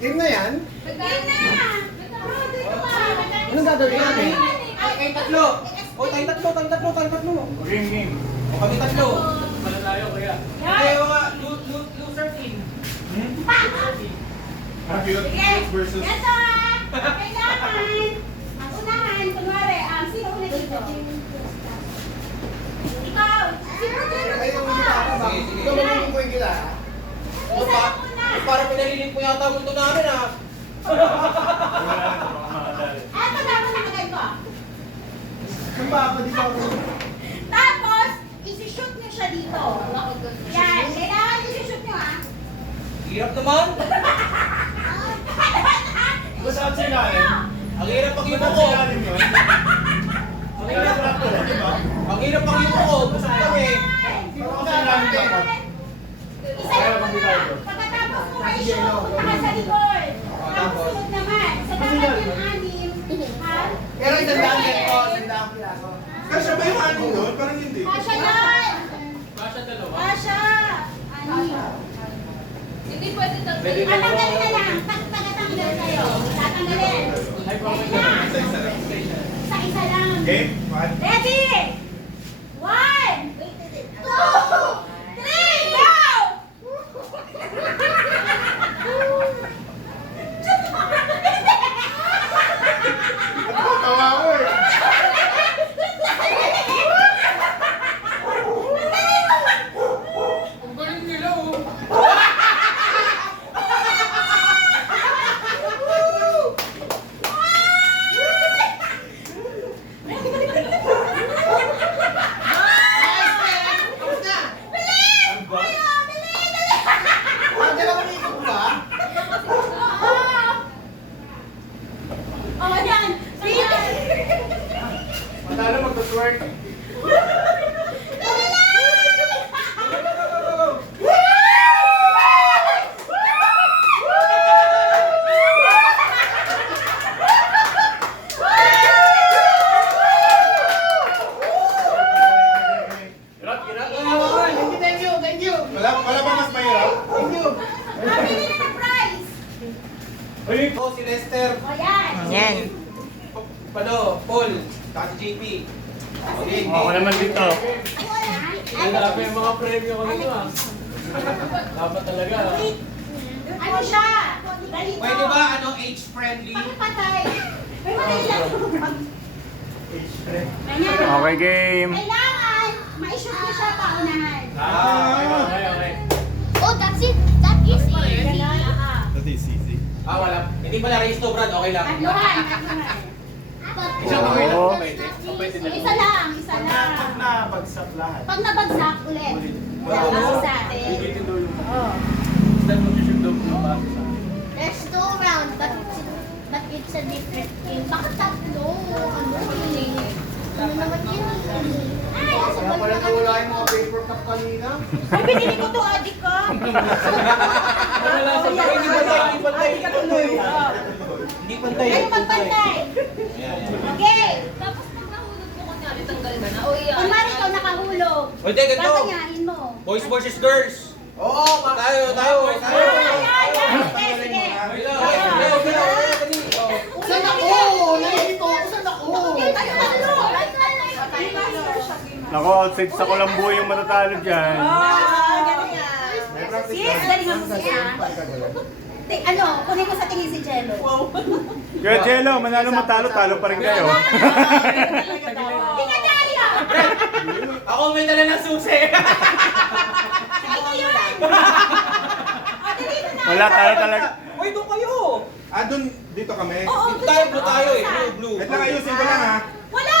Game na yan? Game na! Anong gagawin natin? Ay, kayong tatlo. O, tayong tatlo. Game. O, kami tatlo. Malalayo kaya. Kayo mga loser team. Sige! versus... Ito kailangan ang unahan, kunwari, sino una dito? Ikaw! Sino una Ay, dito yung ka? Sige, sige. Ikaw magiging ko yung gila. Isa lang una! Para pinaliling po yata ang mundo namin, ha? Eto dapat nakagay ko. Ang baka di ba ako? Tapos, isi-shoot niyo siya dito. Yan, kailangan isi-shoot niyo Hirap naman. Kung saan sa ilalim? Ang hirap pag Kung yung saan ko. sa ilalim yun? Ang hirap lang to, di ba? Ang hirap pag yung ko. Gusto kami. Kung saan ilalim dapat? Isa lang muna. Pagkatapos mo kayo shoot, punta ka sa likod. Tapos sunod naman. Sa dapat yung anim. Ha? Pero isang daan yan po, isang daan piraso. Kasya ba yung aning doon? Parang hindi. Kasha yan! Kasya dalawa? Kasha! Anim. Hindi pwede talaga. Tatanggalin na lang. Tagatanggal kayo. Tatanggalin. Ready na? Isa-isa lang. Game? One. Ready? 1, 2, 3, go! Tawa ko eh. Ang galing nila, oh. Ah, dalawang ikot ba? Oh, yan. Matalo magta-twerk. Thank you. Wala ba mas mahirap? Thank you. Pabili na ng prize. Uy! Ako si Lester. Oh, yan. Yan. Paul. Saka si JP. Okay. Ako naman dito. Ano yung mga premyo ko dito ah. Dapat talaga. Ano siya? Ganito. Pwede ba, age-friendly? Pakipatay. May madali lang. Ganyan. Okay, game. Kailangan ma-shoot niyo siya paunahan. Okay. Oh, that's it. That is it. That is easy. Wala. Hindi pala race to, Brad. Okay lang. Tatluhan. Isang kamay lang. Oo. Pwede na. Isa lang, isa lang. Pag nabagsak lahat. Pag nabagsak ulit. Tapos sa atin. Ulitin daw yung Oh. Instead mag-shoot daw yung base sa There's two rounds, but it's a different game. Bakit tatlo? Ano yun eh? Ano naman yun eh? Ay, sa Kaya pala nawala yung mga paper cup kanina. Ay, binili ko to, adik ka. Wala sa Ayan, Hindi pantay. Hindi pantay. adik ka tuloy. Hindi pantay. Ay, magpantay. Okay. Tapos pag nahulog mo, kunyari tanggal ka na. O yan. Kunwari ikaw nakahulog. O, hindi, ganito. Gaganyahin mo. Boys versus girls. Oo, Tayo. Ay, sige, sige. Saan ako? Nalilito ako. Saan ako? Tayo tatlo. Nako, outside sa Colombo yung matatalo dyan. May practice Sis, galingan mo siya. Ano, kunin ko sa tingin si Jello. Kaya Jello, manalo matalo, talo pa rin kayo. Hindi ka Jello! Ako may dala ng susi. Sa inyo yun! O, dito na. Wala, talo talaga. Uy, doon kayo. dun, dito kami. Oo, Dito tayo, blue tayo eh. Blue. Wait lang, ayusin ko lang ha. Wala!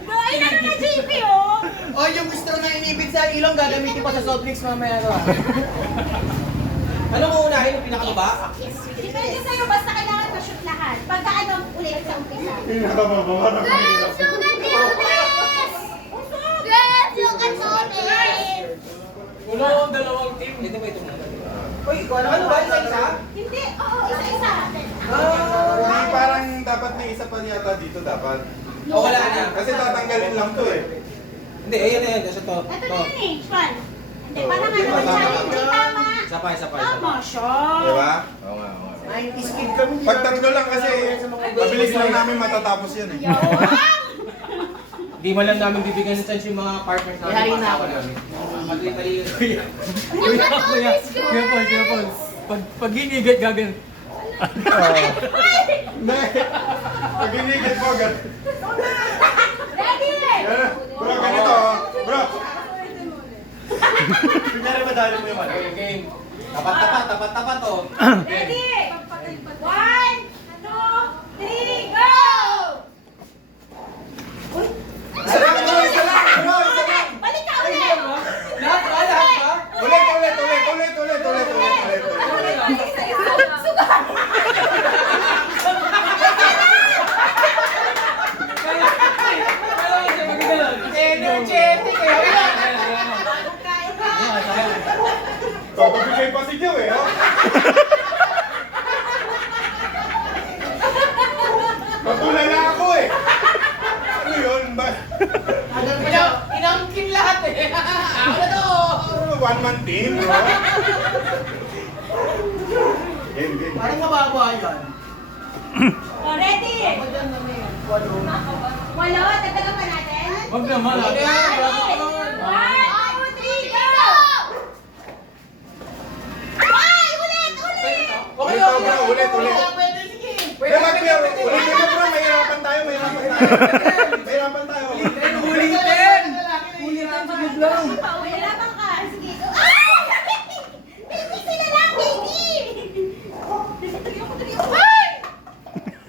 Bro, ay na na JP, oh! O, yung gusto na inibig sa ilong, gagamitin pa sa soft drinks mamaya. Ano mo unahin? Yung pinakababa? Depende sa'yo, basta kailangan ma-shoot lahat. Pagka ano, ulit sa umpisa. Girls, you can do this! Girls, you can do this! Wala akong dalawang team. Hindi ba ito? Uy, ano ba? Isa-isa? Hindi, oo, isa-isa. Hindi, parang dapat may isa pa yata dito dapat. O wala na. Kasi tatanggalin lang to eh. Hindi, ayan. Isa to. Ito na yun eh, Juan. Hindi, parang ano, challenge, tama. Isa pa. Tama, kasha. Diba? 90s kid kami. Pag tatlo lang kasi, mabilis lang namin matatapos yan eh. Di mo lang namin bibigyan ng chance yung mga partners namin. Kaya na ako. Magli-tali yun. Kuya, Kuya Paul. Pag hinigat gagan. Pag inigit mo, Ready? bro, ganito oh. Bro, Kunyari madali mo yung ano. Okay, game. Tapat oh. Ready? 1, 2, 3, go! isa lang bro, isa lang. Bro, isa lang. Balik ka ulit! Lahat ba? Ulit. Sugat! Energetic eh. Papabigay pa si Joe eh, oh. Matulala ako eh. Ano yun? Inangkin lahat eh. Ako na to. One-man team, bro. Game. Parang mababa yan. Oh, ready? Walo, dagdagan pa natin. Wag naman. Ready? 1, 2, 3, go! Ay, ulit! Ulit, bro. Ulit. Pwede, sige. Ulit, bro. Mahirapan tayo. Mahirapan tayo. Ulitin. Saglit lang. Mahirapan ka. Sige. Ay! Baby sila lang, baby! Ay!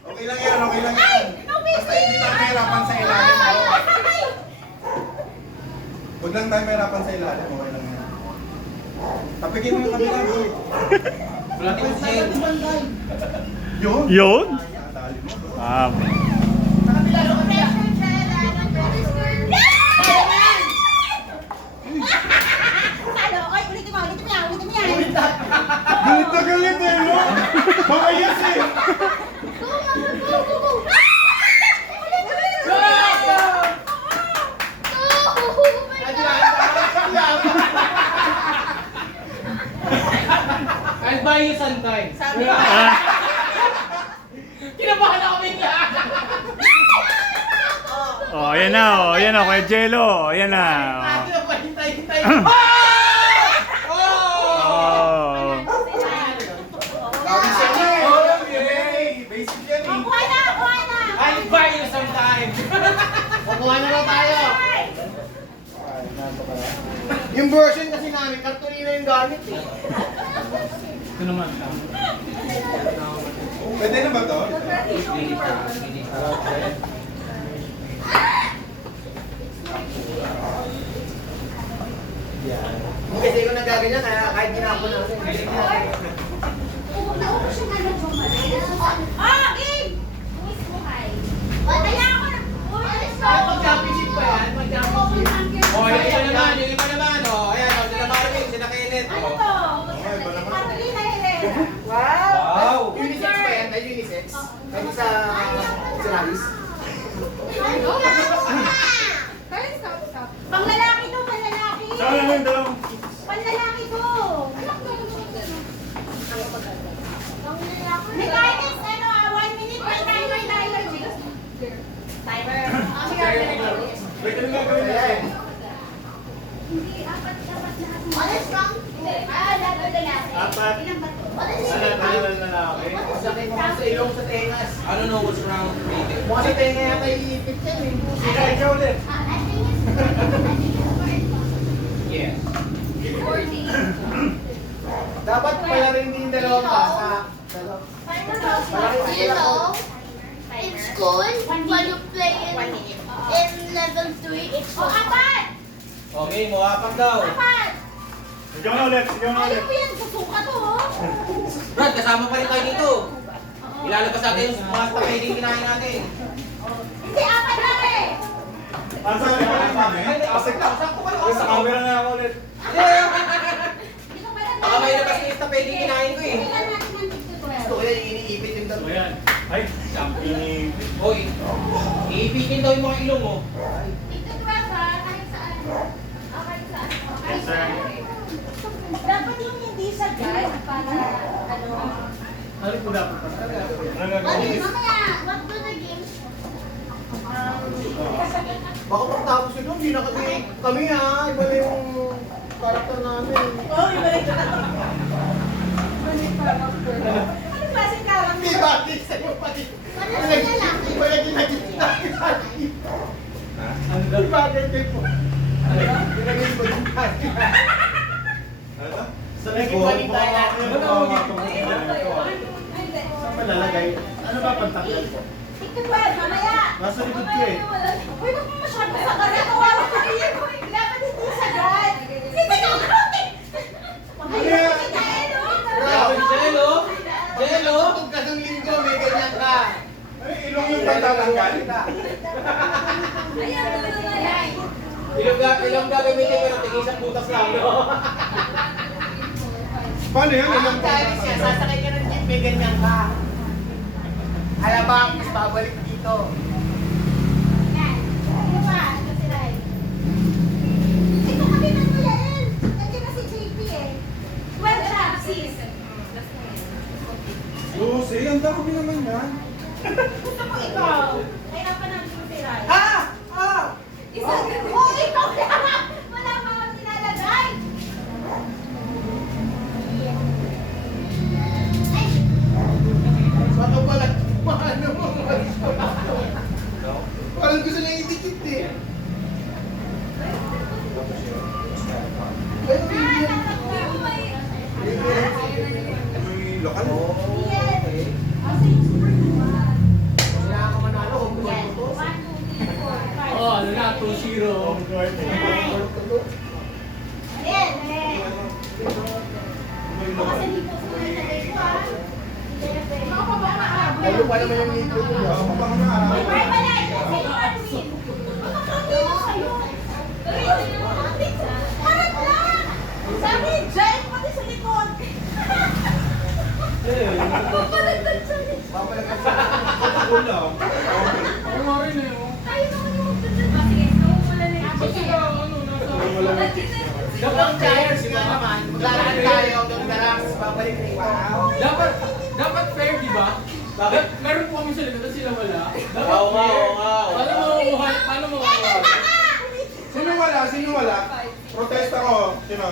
Okay lang yan. Ay! No, Basta baby! hindi tayo mahirapan sa ilalim, bro. Ay! Huwag lang tayo mahirapan sa ilalim. Okay lang yan. Tapikin mo yung kabila, bro. Bulatin mo si Jay. Yun. Yun? Dali mo, bro. Pressure dyan, pressure skirt. Talo, oy, ulitin mo yan. Galit na galit eh, no? Makayas eh. Go! I'll buy you sometime. Kinabahan ako bigla. Oh, ayan na, ayan na, Kuya Jello. Ayan na. Hintay. Oh. Tawag siya na eh. Oh, yay. Basic yan eh. Kuha na! I'll buy you sometime. Kukuha na lang tayo. Yung version kasi namin, kartulina yung gamit eh. Ito naman. Pwede na ba to? Kasi kung nagaganyan, kaya kahit ginako natin. Ah, game! Kaya ako na. Mag-championship pa yan, mag-championship. Oh, yung iba naman. Oh, ayan, sila Marvin, sila Kenneth. Ano Oh. to? Carolina Herrera. Wow. Unisex pa yan, tayo unisex. Kahit sa Alice. Panglalaki to, panglalaki. Saan na yung dalawang? Panlalaki to. May guidance, 1 minute, may timer tayo. Timer. Wait, ano gagawin natin? What is wrong? Apat. Ilan ba to? Ano na lalaki? Sakit mo sa ilong sa tengas. I don't know what's wrong with me. Mukha sa tenga yata iipit yan eh. Ikaw ulit. I think it's Yeah. 40. Dapat pala rin din dalawang pasa. You know, in school, when you play in level 3, it's O, apat! Okay, muwapang daw. Apat! Sigaw na ulit, sigaw na ulit. Ayaw ko yan, susuka to, oh. Brad, kasama pa rin tayo dito. Ilalabas natin yung mga pwedeng kinain natin. Hindi, apat lang eh. Asa ka na Ay, asik lang. Saan ko ba lang? Sa camera na ako ulit. Dito pa lang Baka may labas na pwedeng kinain ko eh. Tingnan natin ng tig to 12. Gusto ko yan, iniipit yung dalawa. Ayan. Ay, champion. Hoy, iipitin daw yung mga ilong mo. Tig to 12 ha, kahit saan. Kahit saan. Yes, sir. Dapat yung hindi siya guide para ano. Ano po dapat? Okay, mamaya, what do the games? Baka pagtapos yun, hindi na kami ha. Iba na yung karakter namin. Oh, iba rin ka. Ano klaseng character? Hindi bakit sa'yo pati. Ano sa lalaki? Iba na ginagita. Hindi bakit kayo po. Ginagin po yung kanya. Sa naging baliktay natin. Saan ba lalagay? Ano ba pantaklan ko? Ikaw ba, mamaya? Nasa likod ko eh. Uy, wag mo masyado sa kanya. Kawawa ka rin. Dapat hindi siya guide. Sige na, Ruti! Magaling si Jello. Grabe, Jello! Jello! Kung kasang linggo, may ganyan ka. Ay, ilong yung pantatanggal. Ayan, ayan. Ilang gagamitin ko ng tigisang butas lang, no? Paano yun? Ilong Ang dahil siya, sasakay ka ng jeep, may ganyan ka. Alabang, mas babalik dito. Yan. Ano pa? Ano sila eh? Ito kami na nila rin. Nandiyan na si JP eh. Well, job, sis. Lucy, ang dami naman yan. Gusto mo ikaw. Kahirapan natin yung sila. Ah! Ah! Isa, oh, ikaw na! Wala pa akong nilalagay. Ay, Baka pala, paano mo? Parang gusto na itikit eh. Ay, Yung lokal. yes. Oh, sige. wala ako manalo kung Yes. gusto to. 1, 2, 3, 4, 5. Oh, ano na, 2-0. Ayan, eh. Baka sa lipo sa mga ilagay ko, ah. Baka pa baka maabot. Lalo pa naman yung intro ko. Ako pa nga na. Ay, bye pala. Kasi yung Arwin. Makakati lang sa'yo. Harap lang. Sabi, giant pati sa likod. Papalagdag sa likod. Papalagay sa Ako lang. Tayo naman yung magdadad. Sige, so wala na yung Dapat tires nga naman. Maglalakad tayo hanggang Darax. Babalik na ikaw. Dapat fair, di ba? Bakit? Meron po kami sila, tapos sila wala. Dapat Oo nga, fair. oo nga. Paano makukuha? Paano makukuha? Sino wala? Sino wala? Protesta ko. Sino?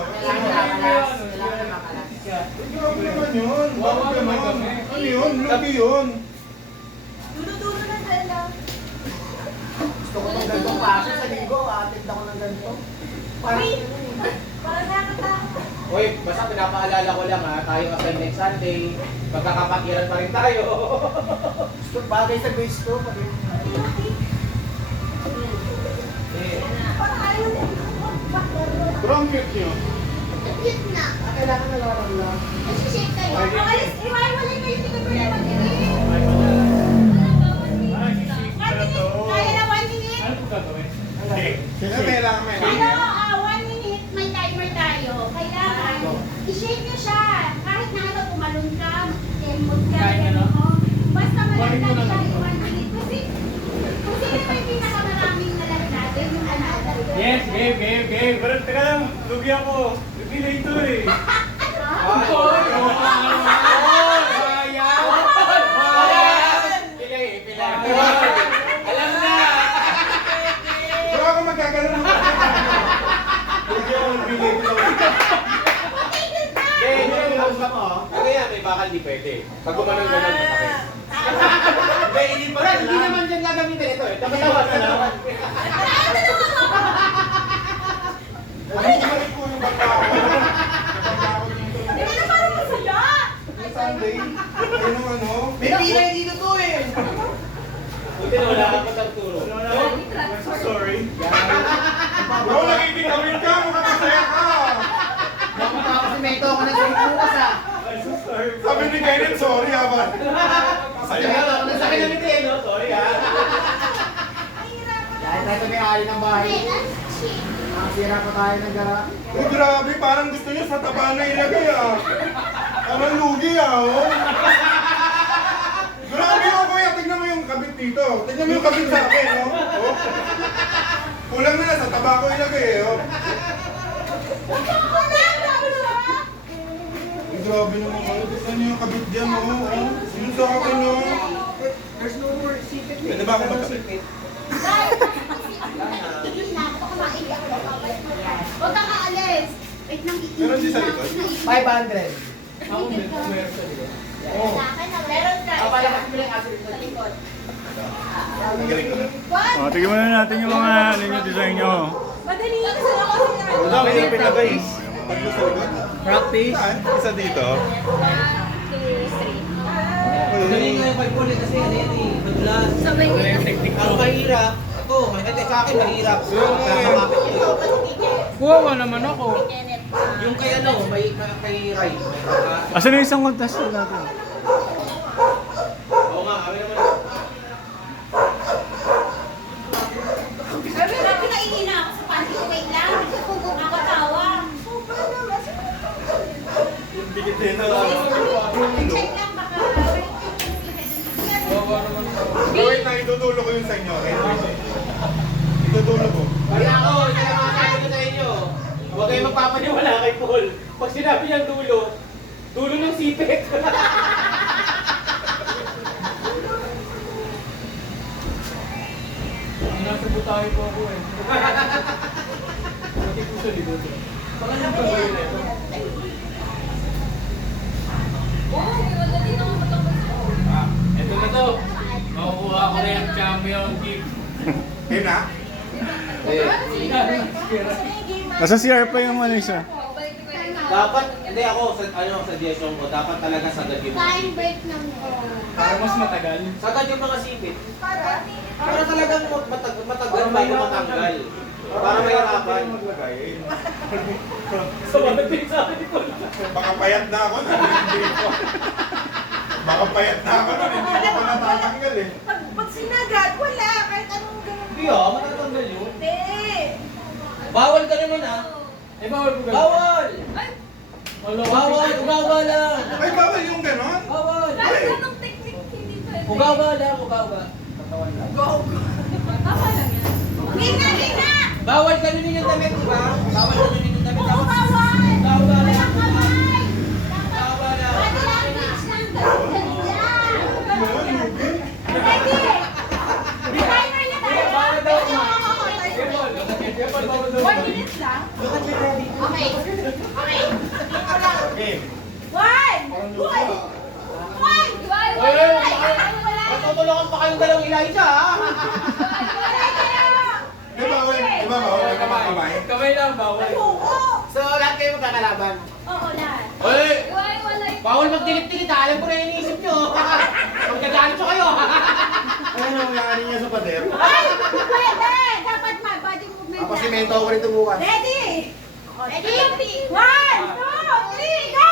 Grabe naman yun. Bakit ganon? Ano yun? Lugi yun. Dulo-dulo na dala. Gusto ko ng gantong kaso sa linggo. Atid ako ng ganito. Uy! Parang nakakatakot. Uy, basta pinapaalala ko lang ha, tayo kasi next Sunday, magkakapatiran pa rin tayo. Gusto bagay sa base ko. Pag Parang ayaw na. Pero ang cute nyo. Cute na. kailangan na lang. Nag-shape kayo. Alis, iwaiwalay kayo. Hindi ko pwede mag-init. Kaya na 1 minute. Ano po gagawin? Sino kailangan may Ano, 1 minute, may timer tayo. Kailangan, i-shake nyo siya. Kahit na ano, pumalun ka, emot ka, Kahit ano? mo. Basta Balik mo malagdag na siya lang. in 1 minute. Kasi, kung sino may pinakamaraming nalagdag, yun yung another. Yes, game. Pero teka lang, lugi ako. Pipila ito eh. Ay, alam na! Pero ako magkakaroon ng Lugi ako ng bigay ko. Kaya yan, may bakal di pwede. Pag gumanon ganon, masakit. Hindi naman dyan gagamitin ito eh. Tapatawan na naman. Ano bumalik ko yung bangka ako? Nabangka ako dito. Hindi na parang masaya. Yung Sunday. Ayun ang ano. May pilay dito to eh. Buti na wala ka pa sa turo. So sorry. Bro, nagigitawin ka. Makakasaya ka. Nakapakasimento ako na sa bukas ah. I'm so sorry. Sabi ni Kenneth, sorry ha ba? Kaya sa akin namin eh, no? Sorry ha. Dahil tayo may ari ng bahay. Wait, that's cheap. Nakasira pa tayo ng gara. Oh, grabe, parang gusto niyo sa taba na ilagay ah. Parang lugi ah, oh. Grabe oh, kuya, tignan mo yung kabit dito. Tignan mo yung kabit sa akin, oh. Oh. Kulang na sa taba ko ilagay eh, oh. grabe naman kayo. Tignan niyo yung kabit dyan, oh. Yung sa akin, oh. There's no more sipit. Pwede ba ako magkabit? Huwag ka kaalis. Wait lang, Meron din sa likod? 500. Ako meron sa likod. Oo. Meron ka. Papalakas mo lang asin sa likod. Ang galing ko na. O, tignan muna natin yung mga ano nyo, design nyo. Madali yun sa ako. Wala ko yung pinagay. Paglo sa likod. Practice. Saan? Isa dito. 1, 2, 3. Galing nga yung 5 kasi ano yan eh. Madulas. Sabay niya. Ang mahirap. Ito, sa akin mahirap. Kapapit nyo. Kuha naman ako. Yung kay ano, may Rai. Asan yung isang contestant natin? Oo nga, kami naman. Sabi na, pinaihina ako sa panty ko. Wait lang. Ako tawa. Dikit din na. Check lang baka. Kuha naman ako. Wait na, itutulo ko yung sa inyo. Okay? Itutulo ko. Kaya ako, isa lang mga sabi ko sa inyo. Huwag kayong magpapaniwala kay Paul. Pag sinabi niyang dulo, dulo ng sipit. Nasa butahe po ako eh. Pati po sa likod. Pangalan ba yun eh? Ito na to. Makukuha ko na yung championship. Ayun na. Nasa CR pa yung ano isa. Dapat, hindi ako, suggestion ko, dapat talaga sagad yung mga Time sipit. break lang po. Para mas matagal. Sagad yung mga sipit. Para talagang matagal bago matanggal. Para mahirapan. So, bakit din sa akin ko? Baka payat na ako na. Hindi ko. Baka payat na ako na. Hindi ko pa natatanggal eh. Pag sinagad, wala. Kahit anong ganun. Hindi matatanggal yun. Hindi. Bawal ka naman ah. Eh, bawal po ganun. Bawal! Wala ko. Bawal! Ugawa lang! Ay, bawal yung ganon? Bawal! Kahit anong technique, hindi pwede. Ugawa lang! Ugawa! Gina! Bawal ganunin yung damit, di ba? Bawal ganunin yung damit. Oo, bawal! Ugawa lang! Walang kamay! Ugawa lang! Body language lang. Ganyan. Pwede! Designer na tayo. Bawal daw Pwede naman. ako tayo. Kaya bawal daw. 1 minutes lang. Okay. Okay. Game. 1! 2! 1! Matutulungan pa kayong dalawang Elijah, ha? Di ba bawal? Di ba bawal ka makamay? Kamay lang, bawal. So, lahat kayo magkakalaban. Oo, lahat. Oy! Bawal magdilit-dilit, ha? Alam ko na yung iniisip nyo. Magkagalit siya kayo, ha? Ano nangyari niya sa pader? Ay! Pwede! Dapat body movement Tapos lang. simento ako rin tumukan. Ready? Ready? 1, 2, 3, go!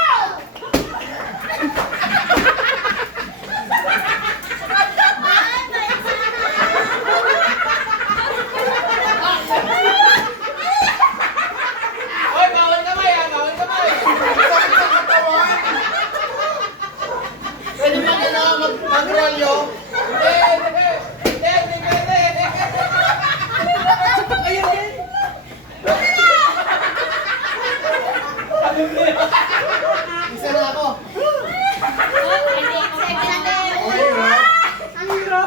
Oy, bawal kamay, ha? Bawal kamay. Sakit sa katawan! Pwede ba ka na mag-rolyo? Hindi, hindi. Hindi, hindi, hindi. Isa na ako. Okay, no?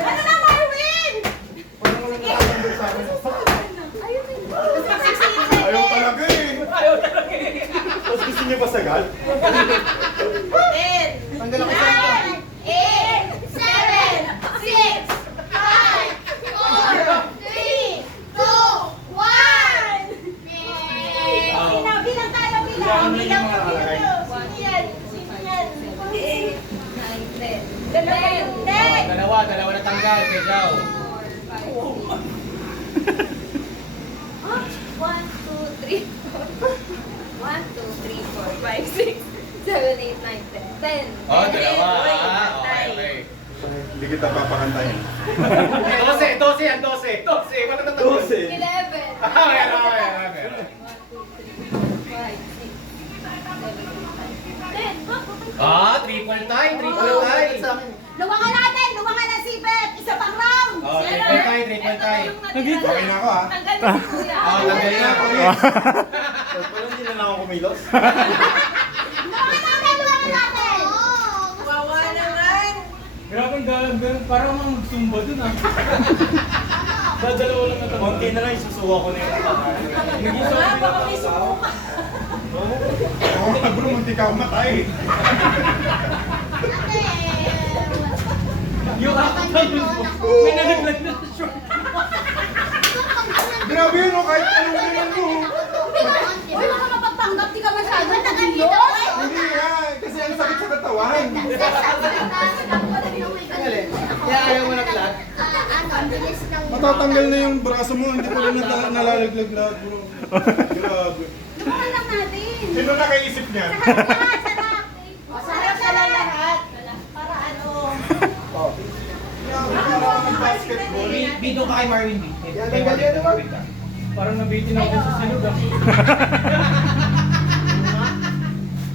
Ano na, Marvin? Ayaw talaga eh. Tapos gusto niya pasagal? 10, Tanggal ako sa 9, 8, 7, 6, 5, 4, 3, 2, 1! Bilang tayo, bilang. Bilang ko dito. Sino yan? Sino yan? 8, 9, 10. Dalawa na tanggal, Pejaw. 1, 2, 3, 4. 1, 2, 3, 4, 5, 6, 7, 8, 9, 10. 10. Oh, dalawa. Okay. Hindi kita papakantayin. 12 yan, 12. 12. Wala na 12. 11. Meron. 10. Triple tie, triple tie. Lumangan natin! Lumangan ang sipit! Isa pang round! Oh, triple tie, triple tie. Okay na ako ha. Tanggal na si Kuya. Lagay na ako. Parang hindi na ako kumilos. Naman natin! Wawa naman. Grabe ang galang, parang mga magsumba dun ah. Dadalawa lang na ito. Konti na lang, isusuwa ko na yung Nga, baka may sumuka. Oo nga bro, munti ka matay. Yung kakatang may nalaglag na sa short. Grabe yun oh, kahit anong ganyan mo. Uy, baka mapagpanggap, di ka masyado. Hindi nga, kasi ang sakit sa katawan. Kaya ayaw mo naglag. Ang bilis ng... Matatanggal na yung braso mo, hindi pa rin nalalaglag lahat bro. Grabe. Subukan lang natin. Sino nakaisip niyan? Sarap na lahat. Para ano. Parang ng basketball. Bito ka kay Marvin B. Yan, ganyan naman. Parang nabitin ako sa sinog ah.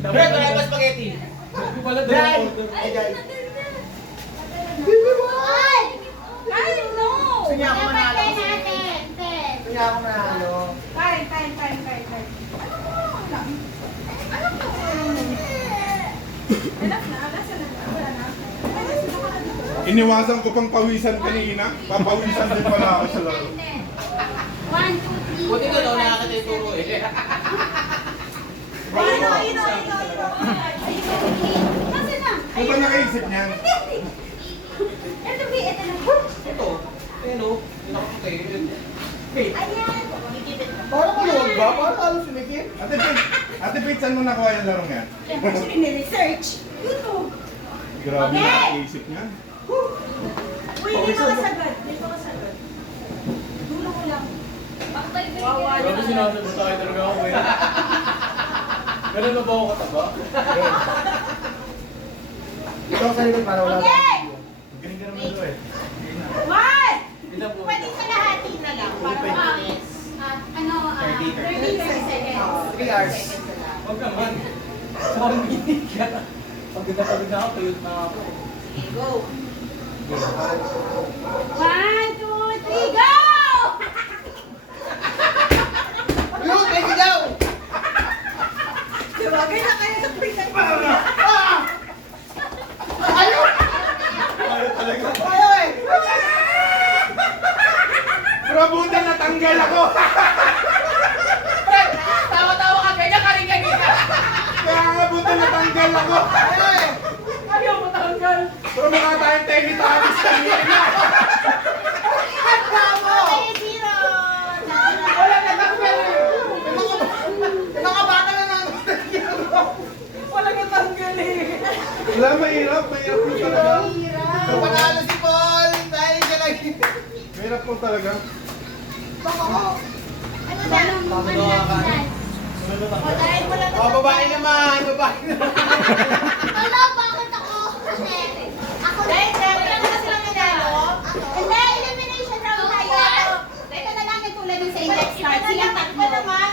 Pre, kaya ba spaghetti? Hindi pala Dad! dalawang order. Ay, Dad. Ay, no. Sige ako manalo. natin. Sige ako manalo. Kain. Ano to? Enough na? Nasa na? Wala na? Iniwasan ko pang pawisan kanina. Papawisan din pala ako sa laro. 1, 2, 3. Buti ko daw nakakita yung turo eh. Ino. Kasi na. Ano ba nakaisip niyan? Ito, B. Ito na. Ito. Ano? Nakakita Ayan. Parang maluwag ba? Parang alam sumikip. Ate Pete, saan mo nakuha yung larong yan? Siyempre, siniresearch. YouTube. Grabe Okay. nakaisip niyan. Uy, hindi makasagad. Dulo ko lang. Wawa Grabe sinasabi tayo talaga ako eh. Ganun na ba ako kataba? Ito sa likod para wala. Okay. Galing ka naman doon eh. One. Ilan po? Pwede sa lahati na lang. Para mabilis. 30 seconds. 3 hours. Huwag naman. Sa pamilya ka. Pagod na ako, tuyot na ako. Okay, go. 1, 2, 3, go! Ayun, thank you daw! Sabagay na kayo sa pre-time. Ayun! Ayaw talaga. Ayaw eh! Pero buti natanggal ako. Tawa-tawa ka, ganyan ka rin kanina. Kaya nga buti natanggal ako. Ayaw eh! Ayaw mo tanggal. Pero mukha tayong Teletubbies kanina. Okay, zero. Wala na tanggal eh! Yung mga bata na nanonood. Wala ka tanggal eh. Wala, mahirap mo talaga. Yung panalo si Paul! Dahil siya lagi. Mahirap mo talaga. Ano natin? O, dahil mo lang Oh, babae naman! Babae naman! Wala, bakit ako? Kasi, ako Dahil wala na silang nanalo. Hindi, elimination round tayo. Ito na lang yung tulad ng sa index card. Silang tatlo naman.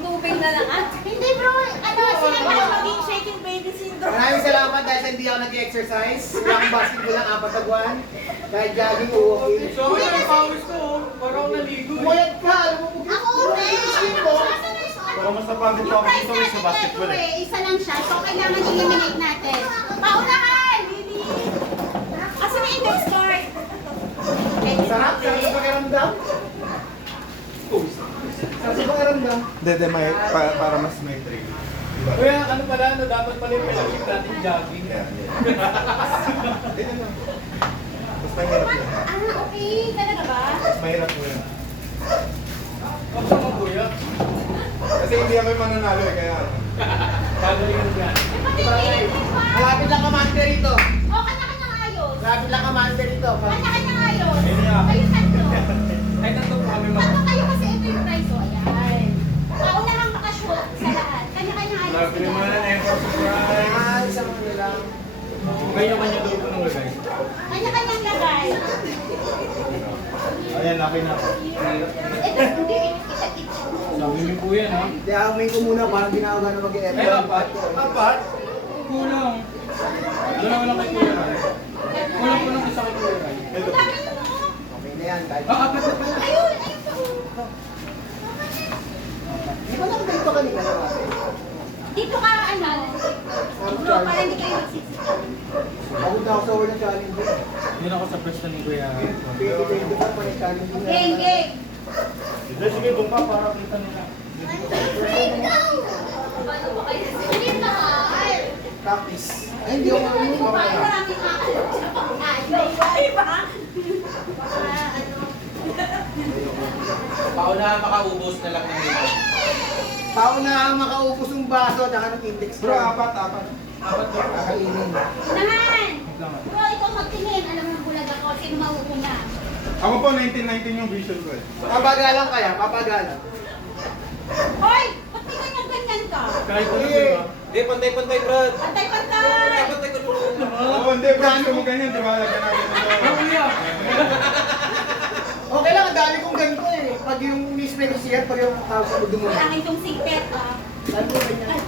Tubig na lang ah. Hindi bro, ano, Silang sila tatlo maging shaking baby syndrome. Maraming salamat dahil sa hindi ako nag-exercise. Wala akong basketball lang 4 na buwan. Dahil jogging o walking. So, ano yung pawis ko? Parang naligo. Umayad ka! Alam mo, Ako, Pero mas napagod pa ako dito sa basketball eh. Isa lang siya, so kailangan eliminate natin. Paunahan! Lily! Asa na index card? Sarap! Sarap sa pakiramdam! Sarap sa pakiramdam! Dede, para mas may trick. Diba? Kuya, ano pala, ano, dapat pala yung pinagig natin jogging. Yeah. Dito lang. Mas mahirap yun. Okay. Talaga ba? Mas mahirap mo yun. Ako naman kuya. Kasi hindi kami mananalo eh, kaya ano. Gagalingan mo yan. Malapit lang commander rito! O, kanya-kanyang ayos. Malapit lang commander rito! Kanya-kanyang ayos. Ayun nga. Kayo tatlo. Ay, tatlo po kami mga. Tatlo kayo kasi ito yung prize. O, ayan. Paunahang makashoot sa lahat. Kanya-kanyang ayos. Grabe naman ang effort surprise. Ay, isang ano lang. Ganyan kanya daw po ng lagay. Kanya-kanyang lagay. Ayan, laki na. Ito, hindi. Kita-kita. Sabi niyo po yan ha. Hindi, amoy ko muna parang ginagawa na mag-e-effort. Ay, apat. Apat? Kulang. Dalawa lang kay Kuya Ray. Kulang ko lang isa kay Kuya Ray. Ang dami nyo, no? Okay na yan. Dahil. Apat na pala. Ayun, ayun pa. Di ba lang dito kanina natin? Dito ka, ano? Bro, para hindi kayo magsisipan. Pagod na ako sa wala challenge. Yun ako sa pwesto ni Kuya. Pwede ba pa yung challenge? Gang, gang. Sige, bumpa para kita nila. Sige na. Practice. Ay, hindi ako Hindi ko pa, makakaya. maraming Diba? Paunahan makaubos na lang ng limang. Tao na ang makaupos ng baso at ng index. Bro, apat. Apat ba? Kakainin. Naman! Bro, ikaw magtingin. Alam mo ng bulag ako. Sino mauuna? Ako po, 1919 yung vision ko eh. Papagalang kaya, papagalang. Hoy! Ba't di ganyan-ganyan ka? Kahit ano, Sige. di ba? Hindi, pantay-pantay, Brad. Pantay-pantay! Pantay-pantay ko dulu. Oo, hindi. Bro, gusto mo ganyan. Di ba? Lagyan natin ito. Ah, Kuya! Okay lang, ang dami kong ganito eh. Pag yung mismo yung siya, pag yung tao sa mundo mo. Kailangan itong sipet, ah. Dami ko ganyan.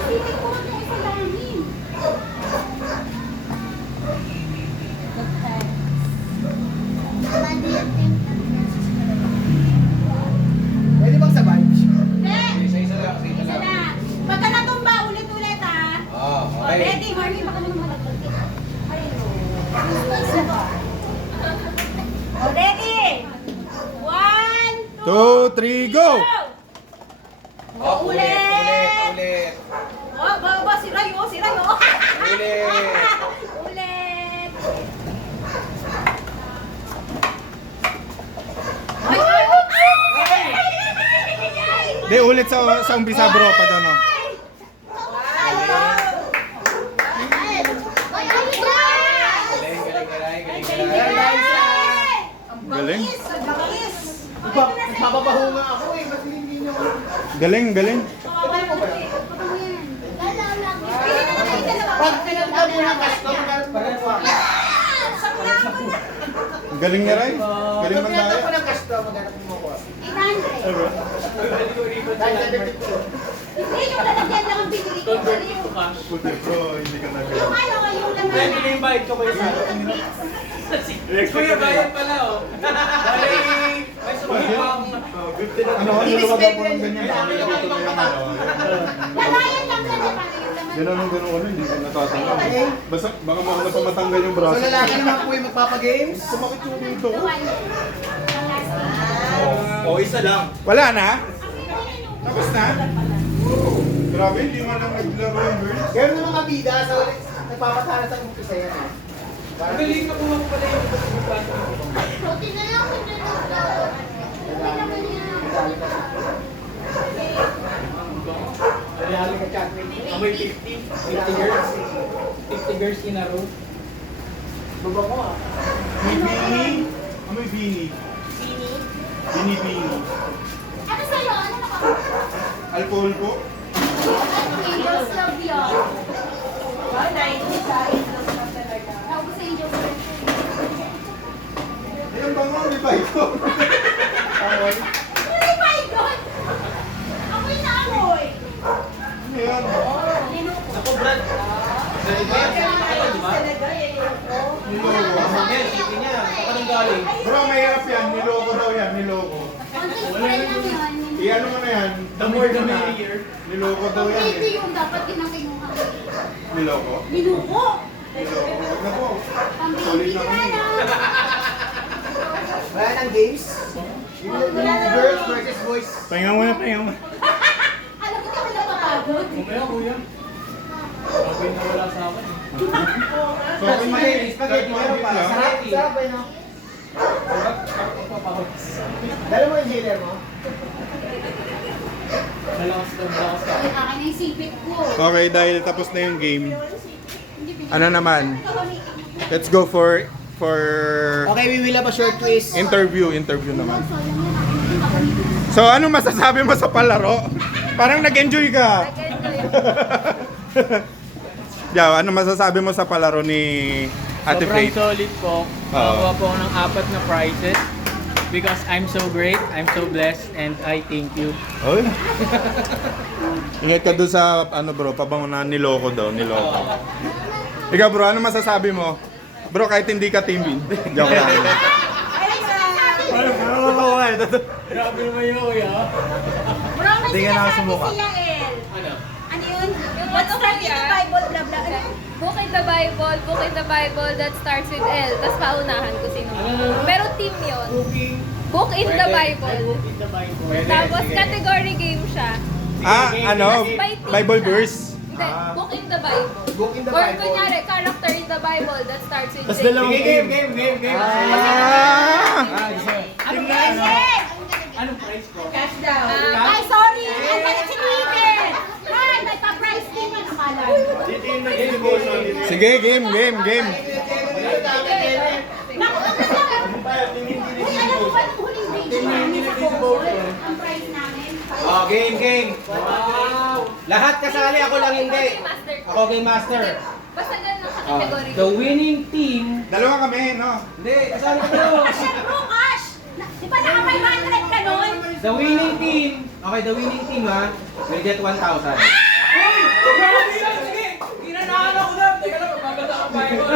Sipet ko na isa langin. Pwede bang sabay? Hindi! Isa-isa lang, isa-isa Isa lang. na. Pagka natumba, ulit-ulit, ah. Ah, Oh, okay. ready, Marvin, baka mo naman Oh, ready? 1, 2, 2, 3, go! Oh, ulit. Oh, baba, si Rayo, si Rayo. Ulit. Ulit. Ay, ay, ay! Di, ulit sa umpisa bro, pag ano. Galing, galing, galing, galing, galing. Galing. Nagpapabaho nga ako eh. Ba't hindi nyo? Galing. Pag pinagka mo ng custom, magkano mo ako? Galing niya rin. Galing Pag man pinagka tayo. mo ng custom, magkano mo ako? 800. Dahil 750. Hindi, yung lalagyan lang ang binili ko. Ano yung Puti, bro. Hindi ka na yung ano, yung laman Kuya, na. pina-invite ko kayo sa Yung mix. Kuya, bayan pala oh. Bali, may sumunod pa akong... Ano, nilawag ako ng ganyan. Dami ko dito na yung ano. Lagayan lang yan, eh, paano yung laman? Ganun ko, hindi ko natatanggal. Basta, baka mga na pa matanggal yung So braso. lalaki naman po yung magpapagames. Sumakit yung dito. The one. The last. Oh, isa lang. Wala na? Tapos na? Grabe, hindi man lang naglaro yung girls. Ganun ng mga bida sa ulit. Nagpapatala sa umpisa yan eh. Galing na kuha ko pala yung pagkakupan. Buti na lang kung nanonood. Uwi naman yan. Lalaki ka chat with me. Amoy 50 girls. 50 girls in a row. Baba ko ah. May bini. May bini. Bini. Ano sa'yo? Ano naka? Alcohol po. Angels love yun. Wow, 90 siya. Tawag sa Angels love. Ayun ba nga, may ito. Ano ba yun? Amoy na amoy. Ano yan? Ako, Brad. Galing ba yan? Di ba? Niloko. Yan, sige niya. Saan ka galing? Bro, mahirap yan. Niloko daw yan. Niloko. Konting spray lang yun. Iano mo na yan. The more the Damihan mo na. merrier. Niloko daw Ang yan baby eh. yung dapat kinakinuha. Niloko? Minuko. Niloko. Huwag na po. Ang Solid baby na ka kami. na. Wala ng games. Girls versus boys. Pahinga muna. Alam ko kami napapagod. Kumaya kuya. Sabi na wala sa akin. So, kung may Spaghetti, meron pa. Sarap, sarap eh no? Dala mo yung jailer mo? Malakas ka. Ay, akin na yung sipit ko. Okay, dahil tapos na yung game. Ano naman? Let's go for Okay, we will have a short quiz. interview naman. So, ano masasabi mo sa palaro? Parang nag-enjoy ka. Yeah, ano masasabi mo sa palaro ni Ate Sobrang Faith? solid po. Nakakuha po ako ng 4 na prizes. Because I'm so great, I'm so blessed, and I thank you. Oy. Ingat ka doon sa ano bro, pabango na niloko daw, niloko. Ikaw bro, ano masasabi mo? Bro, kahit hindi ka team win. Joke lang. Grabe naman yung kuya. Bro, may Hindi ka sinasabi nakasumuka. si Yael. Ano? Ano yun? What's start in the Bible, blah, blah. Ano yun? Book in the Bible that starts with L. Tapos paunahan ko sino. Pero team yon. Book in the Bible. Pwede. Tapos sige. category game siya. Ah, ano? Bible verse. Hindi, book in the Bible. Book in the Or Bible. kunyari, character in the Bible that starts with J. Sige, game. Ah! Yes! Anong price ko? Cash down. Ay, sorry! Ang galit si Miguel! Ay, may pa-price din yun. Akala. Sige, game. Naku, ang ganda. Uy, alam mo ba nung huling video namin sa Bogor? Ang price namin? Oh, game. Wow! Lahat kasali, ako lang hindi. Master ko. Ako game master. Basta ganun ang Oh, category. The winning team. Dalawa kami, no? Hindi, kasali ko. Cash, bro, cash! Di ba naka-500 ka nun? The winning team. Okay, the winning team ha. Will get 1,000. Grabe yan! Sige! Ginanahan ako na! Teka lang, magpapata ang Bible.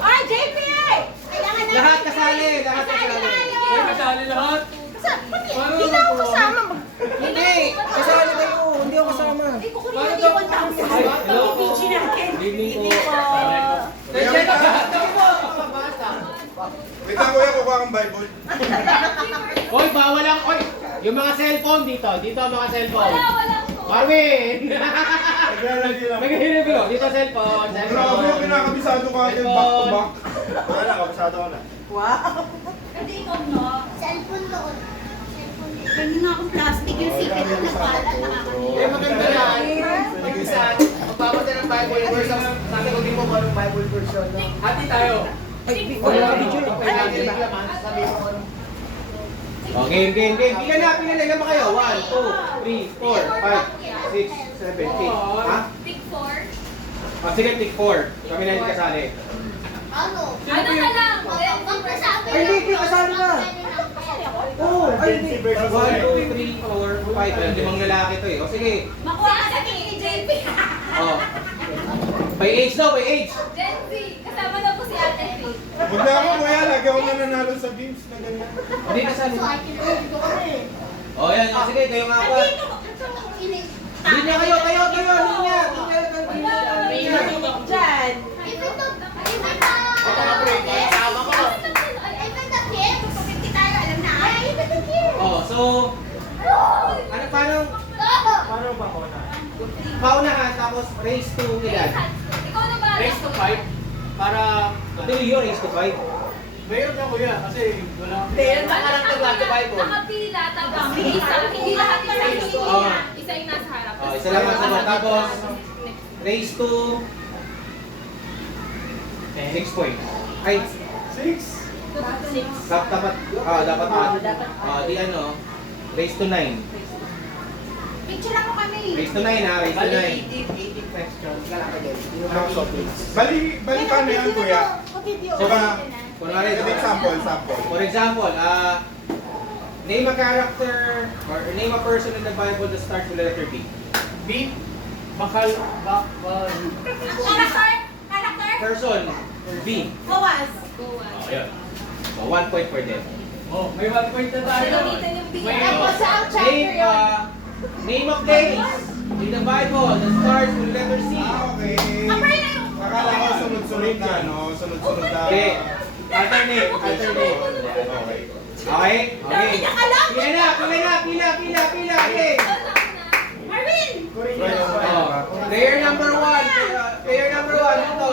Ay, JP! Kailangan namin. Lahat kasali. Ay, kasali lahat. Hindi na ako kasama. Hindi, kasali kayo. Hindi ako kasama. Ay, kukunin natin yung 1,000. Hello po. PG natin. Good evening po. Wait lang, kuya, kukuha kang Bible. Hoy, bawal lang. Hoy, yung mga cellphone dito. Dito ang mga cellphone. Wala po. Marvin! Nag-review. Dito cellphone. Grabe yung kinakabisado ka atin back to back. Wala na, kabisado ko na. Hindi ikaw, no? Cellphone doon. Ganyan nga akong plastic yung secret ko na pala. Eh, maganda yan. Minsan, magbabasa ng Bible verse. Sasagutin mo kung anong Bible verse yun. no? Hati tayo. Sabi mo ano. Oh, game. Pila na ba kayo? 1, 2, 3, 4, 5, 6, 7, 8. Ha? Big 4. Oh, sige, pick 4. Kami na hindi kasali. Ano? Ano na lang? Magkasabi Ay, hindi, kasali na. Oh, ay, hindi. 1, 2, 3, 4, 5. Limang lalaki to eh. O sige. Makuha ka sa ni JP. Oh. By age daw, by age. Gen Z. Kasama na po si Ate Faith. Huwag na ako, kuya. Lagi ako nananalo sa games na ganyan. Hindi kasali. So, I can only go in. Oh, yan. O sige, kayo nga po. Andito. Linya kayo. Linya. Dyan. Even the Tama ko. even the kids. Hindi tayo alam na. Ay, even the kids. Oh, so, paano? Paano ba ko na? Paunahan, tapos raise to ilan? Ikaw na ba? Race to 5. Para... Ito yung raise to 5. Mayroon na kuya kasi wala. Meron na karakter lang sa Bible. Nakapila, tapos isa. Hindi lahat isa. Oh. Isa yung nasa harap. Oh, isa lang ang sagot. Tapos, raise to 6 points. Ay, 6. dapat, di ano, raise to 9. Picture lang mo kami. Raise to 9 ha, raise to 9. 80 questions. Lalaki din. Hindi mo na soft drinks. Bali paano yan, kuya? Diba? Kunwari, Sample. for example, name a character or name a person in the Bible that starts with the letter B. B. Bakal. Character? Person, B. Bawas. Oh, yun. So, 1 point for them. Oh, may 1 point na tayo. Gamitin yung B. Tapos sa ang chapter Name, yun. name a place in the Bible that starts with the letter C. Okay. Akala ko sunod-sunod na, no? Sunod-sunod na. Okay. Alternate. Okay. Okay? Okay. Pila. Okay. Marvin! Oh. Player number 1. Player number 1. Ito.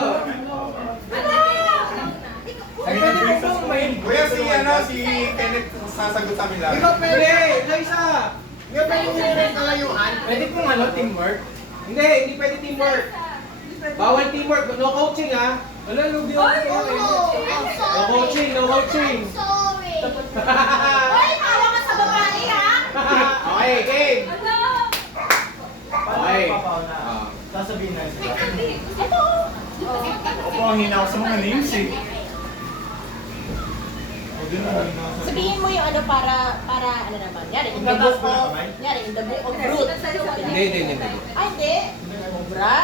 Kuya, si Kenneth sasagot kami lahat. Hindi. Liza. Hindi ba yung nire na lang yung hand? Pwede pong teamwork. Hindi pwede teamwork. Bawal teamwork. No coaching ha. Wala, lugi Oh, ako. I'm sorry. No coaching. I'm sorry. Hoy, tawa ka sa babae, ha? Okay, game. Ano? Okay. Papauna. Sasabihin na sila. Ito. Opo, ang hina ko sa mga names eh. din na nasa... Sabihin mo yung ano para ano naman. Yari, in the book of, yari, in the book of Ruth. Hindi. Ay, hindi. Sobra?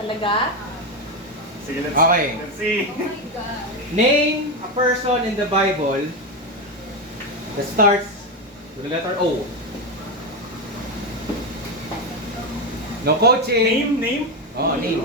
Talaga? Sige, let's Okay. see. Name a person in the Bible that starts with the letter O. No coaching. Name? Oh, name.